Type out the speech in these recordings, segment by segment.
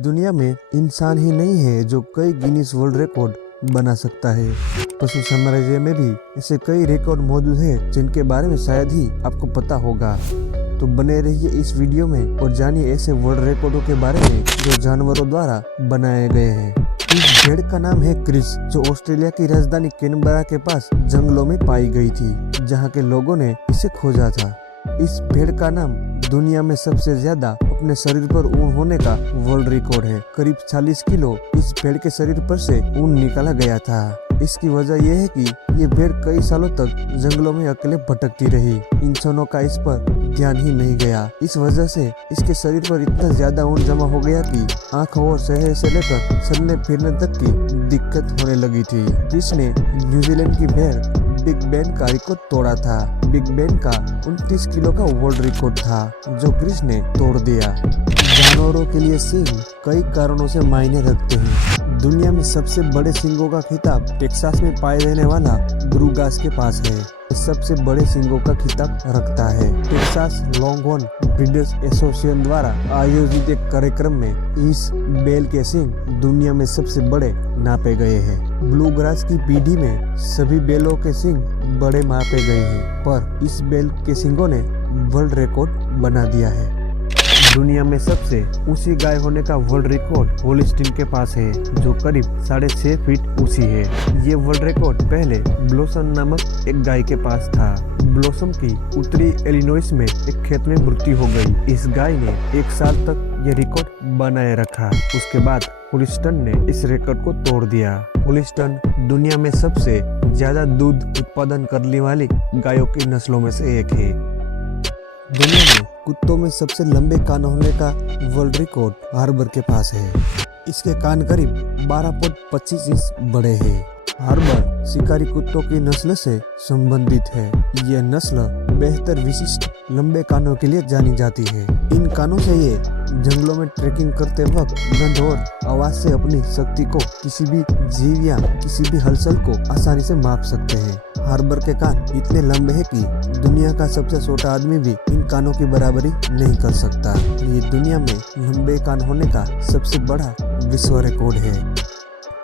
दुनिया में इंसान ही नहीं है जो कई गिनीज वर्ल्ड रिकॉर्ड बना सकता है। पशु साम्राज्य में भी ऐसे कई रिकॉर्ड मौजूद हैं जिनके बारे में शायद ही आपको पता होगा। तो बने रहिए इस वीडियो में और जानिए ऐसे वर्ल्ड रिकॉर्डों के बारे में जो जानवरों द्वारा बनाए गए हैं। इस भेड़ का नाम है क्रिस, जो ऑस्ट्रेलिया की राजधानी कैनबरा के पास जंगलों में पाई गई थी, जहाँ के लोगों ने इसे खोजा था। इस भेड़ का नाम दुनिया में सबसे ज्यादा अपने शरीर पर ऊन होने का वर्ल्ड रिकॉर्ड है। करीब 40 किलो इस भेड़ के शरीर पर से ऊन निकाला गया था। इसकी वजह यह है कि ये भेड़ कई सालों तक जंगलों में अकेले भटकती रही। इंसानों का इस पर ध्यान ही नहीं गया। इस वजह से इसके शरीर पर इतना ज्यादा ऊन जमा हो गया कि आंखों और चेहरे से लेकर चलने फिरने तक की दिक्कत होने लगी थी। जिसने न्यूजीलैंड की भेड़ बिग बेन का रिकॉर्ड तोड़ा था। बिग बेन का 29 किलो का वर्ल्ड रिकॉर्ड था जो क्रिस ने तोड़ दिया। जानवरों के लिए सींग कई कारणों से मायने रखते हैं। दुनिया में सबसे बड़े सींगों का खिताब टेक्सास में पाए जाने वाला ब्रूगास के पास है। सबसे बड़े सींगों का खिताब रखता है। टेक्सास लॉन्गहॉर्न ब्रीडर्स एसोसिएशन द्वारा आयोजित एक कार्यक्रम में इस बैल के सींग दुनिया में सबसे बड़े नापे गए हैं। ब्लूग्रास की पीढ़ी में सभी बैलों के सींग बड़े मापे गए हैं, पर इस बैल के सींगों ने वर्ल्ड रिकॉर्ड बना दिया है। दुनिया में सबसे ऊंची गाय होने का वर्ल्ड रिकॉर्ड होलिस्टीन के पास है, जो करीब 6.5 फीट ऊंची है। ये वर्ल्ड रिकॉर्ड पहले ब्लॉसम नामक एक गाय के पास था। ब्लॉसम की उत्तरी इलिनॉइस में एक खेत में मृत्यु हो गई। इस गाय ने 1 साल तक ये रिकॉर्ड बनाए रखा। उसके बाद होलिस्टन ने इस रिकॉर्ड को तोड़ दिया। होलिस्टन दुनिया में सबसे ज्यादा दूध उत्पादन करने वाली गायों की नस्लों में से एक है। दुनिया में कुत्तों में सबसे लंबे कान होने का वर्ल्ड रिकॉर्ड हार्बर के पास है। इसके कान करीब 12.25 इंच बड़े हैं। हार्बर शिकारी कुत्तों की नस्ल से संबंधित है। यह नस्ल बेहतर विशिष्ट लंबे कानों के लिए जानी जाती है। इन कानों से ये जंगलों में ट्रेकिंग करते वक्त गंध और आवाज से अपनी शक्ति को किसी भी जीव या किसी भी हलचल को आसानी से माप सकते हैं। हार्बर के कान इतने लंबे हैं कि दुनिया का सबसे छोटा आदमी भी इन कानों की बराबरी नहीं कर सकता। ये दुनिया में लंबे कान होने का सबसे बड़ा विश्व रिकॉर्ड है।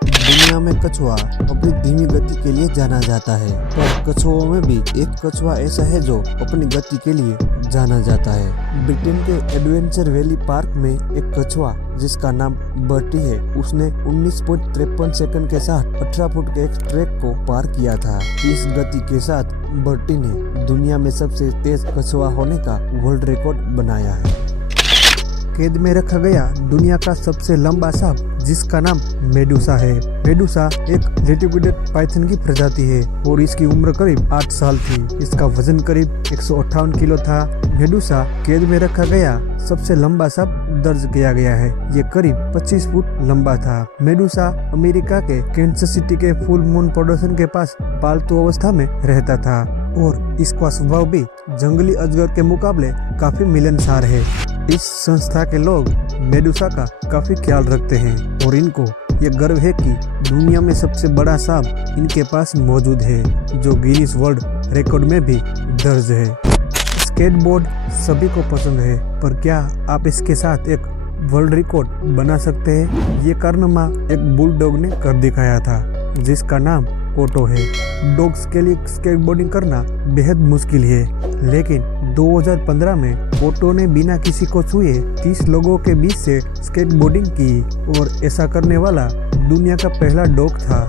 दुनिया में कछुआ अपनी धीमी गति के लिए जाना जाता है, पर कछुओं में भी एक कछुआ ऐसा है जो अपनी गति के लिए जाना जाता है। ब्रिटेन के एडवेंचर वैली पार्क में एक कछुआ जिसका नाम बर्टी है, उसने 19.53 सेकंड के साथ 18 फुट के एक ट्रैक को पार किया था। इस गति के साथ बर्टी ने दुनिया में सबसे तेज कछुआ होने का वर्ल्ड रिकॉर्ड बनाया है। कैद में रखा गया दुनिया का सबसे लंबा सांप जिसका नाम मेडुसा है। मेडुसा एक रेटिकुलेट पाइथन की प्रजाति है और इसकी उम्र करीब 8 साल थी। इसका वजन करीब 158 किलो था। मेडुसा कैद में रखा गया सबसे लंबा सांप दर्ज किया गया है। ये करीब 25 फुट लंबा था। मेडुसा अमेरिका के कैंसस सिटी के फुल मून प्रोडक्शन के पास पालतू अवस्था में रहता था और इसका स्वभाव भी जंगली अजगर के मुकाबले काफी मिलनसार है। इस संस्था के लोग मेडुसा का काफी ख्याल रखते हैं और इनको ये गर्व है कि दुनिया में सबसे बड़ा सांप इनके पास मौजूद है, जो गिनीज वर्ल्ड रिकॉर्ड में भी दर्ज है। स्केटबोर्ड सभी को पसंद है, पर क्या आप इसके साथ एक वर्ल्ड रिकॉर्ड बना सकते हैं? ये कारनामा एक बुलडॉग ने कर दिखाया था जिसका नाम ओटो है। डॉग्स के लिए स्केटबोर्डिंग करना बेहद मुश्किल है, लेकिन 2015 में ओटो ने बिना किसी को छुए 30 लोगों के बीच से स्केटबोर्डिंग की और ऐसा करने वाला दुनिया का पहला डॉग था।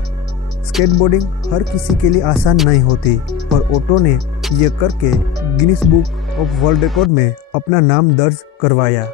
स्केटबोर्डिंग हर किसी के लिए आसान नहीं होती, पर ओटो ने ये करके Guinness book of world record में अपना नाम दर्ज करवाया।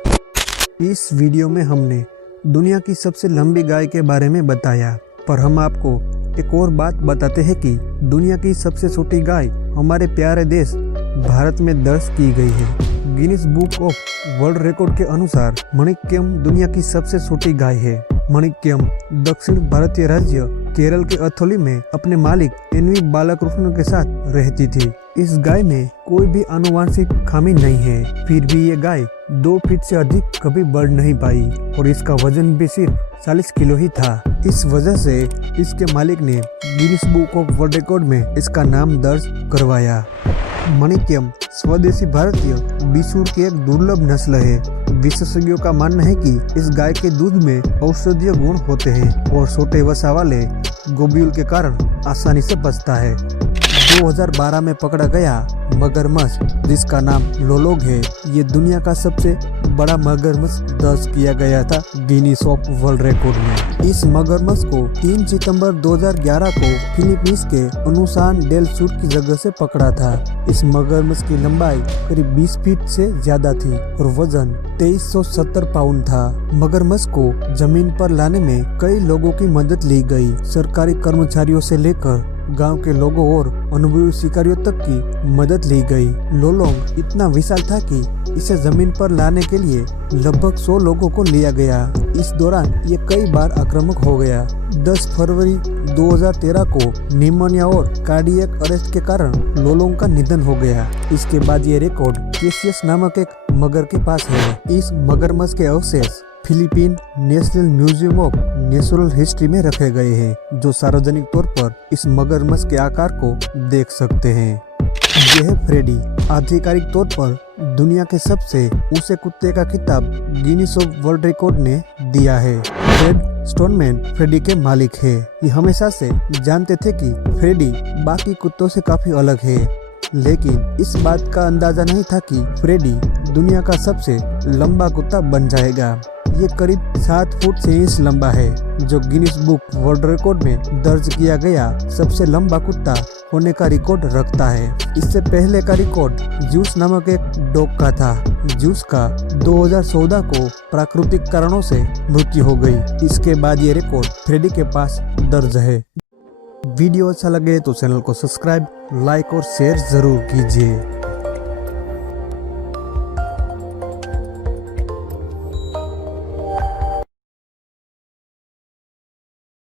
इस वीडियो में हमने दुनिया की सबसे लंबी गाय के बारे में बताया, पर हम आपको एक और बात बताते हैं कि दुनिया की सबसे छोटी गाय हमारे प्यारे देश भारत में दर्ज की गई है। Guinness book of world record के अनुसार मणिक्यम दुनिया की सबसे छोटी गाय है। मणिक्यम दक्षिण भारतीय राज्य केरल के अथोली में अपने मालिक एनवी बालाकृष्ण के साथ रहती थी। इस गाय में कोई भी आनुवंशिक खामी नहीं है, फिर भी ये गाय 2 फीट से अधिक कभी बढ़ नहीं पाई और इसका वजन भी सिर्फ 40 किलो ही था। इस वजह से इसके मालिक ने Guinness book of world record में इसका नाम दर्ज करवाया। मणिक्यम स्वदेशी भारतीय बिसूर की एक दुर्लभ नस्ल है। विशेषज्ञों का मानना है कि इस गाय के दूध में औषधीय गुण होते हैं और छोटे वसा वाले गोब्यूल के कारण आसानी से पचता है। 2012 में पकड़ा गया मगरमच्छ, जिसका नाम लोलोग है, ये दुनिया का सबसे बड़ा मगरमच्छ दर्ज किया गया था गिनीज ऑफ वर्ल्ड रिकॉर्ड में। इस मगरमच्छ को 3 सितंबर 2011 को फिलीपींस के अनुसान डेल सुर की जगह से पकड़ा था। इस मगरमच्छ की लंबाई करीब 20 फीट से ज्यादा थी और वजन 2370 पाउंड था। मगरमच्छ को जमीन पर लाने में कई लोगों की मदद ली गई। सरकारी कर्मचारियों से लेकर गांव के लोगों और अनुभवी शिकारियों तक की मदद ली गई। लोलोंग इतना विशाल था कि इसे जमीन पर लाने के लिए लगभग 100 लोगों को लिया गया। इस दौरान ये कई बार आक्रामक हो गया। 10 फरवरी 2013 को निमोनिया और कार्डियक अरेस्ट के कारण लोलोंग का निधन हो गया। इसके बाद ये रिकॉर्ड कैसियस नामक एक मगर के पास है। इस मगरमच्छ के अवशेष Philippine national museum of natural history में रखे गए हैं, जो सार्वजनिक तौर पर इस मगरमच्छ के आकार को देख सकते हैं। यह है फ्रेडी। आधिकारिक तौर पर दुनिया के सबसे ऊंचे कुत्ते का खिताब गिनीज ऑफ वर्ल्ड रिकॉर्ड ने दिया है। फ्रेड स्टोनमैन फ्रेडी के मालिक है। ये हमेशा से जानते थे कि फ्रेडी बाकी कुत्तों से काफी अलग है, लेकिन इस बात का अंदाजा नहीं था कि फ्रेडी दुनिया का सबसे लंबा कुत्ता बन जाएगा। ये करीब 7 फुट 6 इंच लंबा है, जो गिनीज बुक वर्ल्ड रिकॉर्ड में दर्ज किया गया सबसे लंबा कुत्ता होने का रिकॉर्ड रखता है। इससे पहले का रिकॉर्ड ज्यूस नामक एक डॉग का था। ज्यूस का 2014 को प्राकृतिक कारणों से मृत्यु हो गई। इसके बाद ये रिकॉर्ड फ्रेडी के पास दर्ज है। वीडियो अच्छा लगे तो चैनल को सब्सक्राइब, लाइक और शेयर जरूर कीजिए।